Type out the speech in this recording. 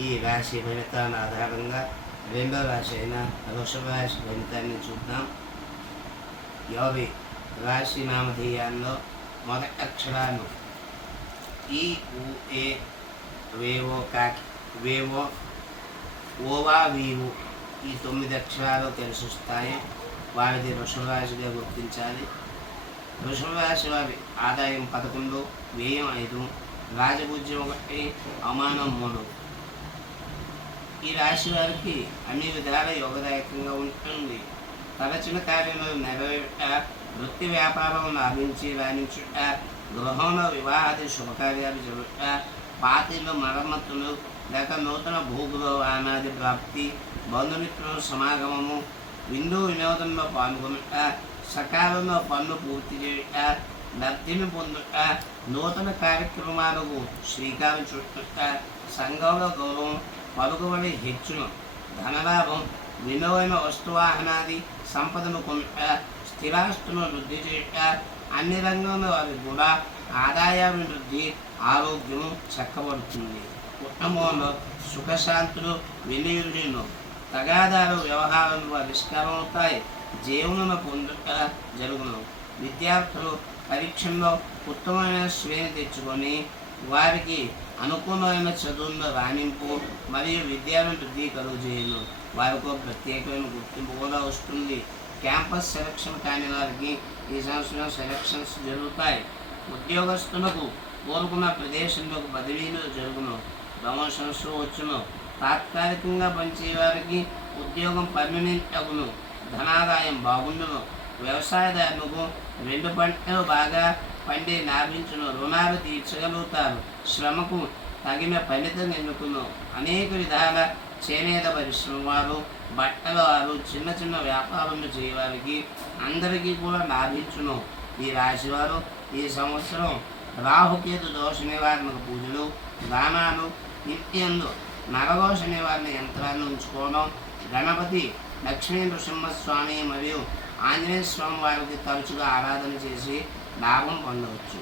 ఈ రాశి ఫలితాల ఆధారంగా రెండో రాశి అయిన వృషభ రాశి ఫలితాన్ని చూద్దాం. ఎవరి రాశి నామధేయాల్లో మొదటి అక్షరాలు ఈ ఊ ఏ వేవో కాకి వేవో ఓవా వీవు ఈ 9 అక్షరాలు కలిసి వస్తాయి. వారిది వృషభ రాశిగా గుర్తించాలి. వృషభ రాశి వారి ఆదాయం 11, వ్యయం 5, రాజపూజ్యం 1, అవమానం 3. ఈ రాశి వారికి అన్ని విధాల యోగదాయకంగా ఉంటుంది. తలచిన కార్యములు నెరవేరుట, వృత్తి వ్యాపారం లాభించి రాణించుట, గృహంలో వివాహాది శుభకార్యాలు జరుగుట, పార్టీలు మరమ్మతులు లేక నూతన భూగృహానాది ప్రాప్తి, బంధుమిత్రుల సమాగమము, విందు వినోదంలో పాల్గొనుట, సకాలంలో పనులు పూర్తి చేయుట, లబ్ధిని పొందుట, నూతన కార్యక్రమాలకు శ్రీకారం చుట్టుట, సంఘంలో గౌరవం పలుకుబడి హెచ్చును, ధనలాభం, విలువైన వస్తువాహనాది సంపదను కొనుట, స్థిరాస్తులను వృద్ధి చేయుట, అన్ని రంగంలో అవి కూడా ఆదాయాభివృద్ధి, ఆరోగ్యం చక్కబడుతుంది. కుటుంబంలో సుఖశాంతులు వెలువరిను, తగాదాలు వ్యవహారాలు పరిష్కారం అవుతాయి, జీవనము పొందుట జరుగును. విద్యార్థులు పరీక్షల్లో ఉత్తమమైన శ్రేణి తెచ్చుకొని వారికి అనుకూలమైన చదువుల్లో రాణింపు మరియు విద్యాభివృద్ధి కలుగు చేయను. వారికి ప్రత్యేకమైన గుర్తింపు కూడా వస్తుంది. క్యాంపస్ సెలక్షన్ కాని వారికి ఈ సంవత్సరం సెలక్షన్స్ జరుగుతాయి. ఉద్యోగస్తులకు కోరుకున్న ప్రదేశంలోకి బదిలీలు జరుగును, ప్రమోషన్స్ వచ్చును. తాత్కాలికంగా పనిచేయ వారికి ఉద్యోగం పర్మనెంట్ అగును, ధనాదాయం బాగుండును. వ్యవసాయదారులకు 2 పంటలు బాగా పండి లాభించును, రుణాలు తీర్చగలుగుతారు, శ్రమకు తగిన ఫలితం ఎన్నుకును. అనేక విధాల చేనేత పరిశ్రమ వారు, బట్టల వారు, చిన్న చిన్న వ్యాపారాలు చేయవారికి అందరికీ కూడా లాభించును. ఈ రాశివారు ఈ సంవత్సరం రాహుకేతు దోష నివారణకు పూజలు, దానాలు, నిత్యంలో నరదోష నివారణ యంత్రాన్ని ఉంచుకోవడం, గణపతి, లక్ష్మీ నృసింహస్వామి మరియు ఆంజనేయ స్వామి వారికి తరచుగా ఆరాధన చేసి లాభం పొందవచ్చు.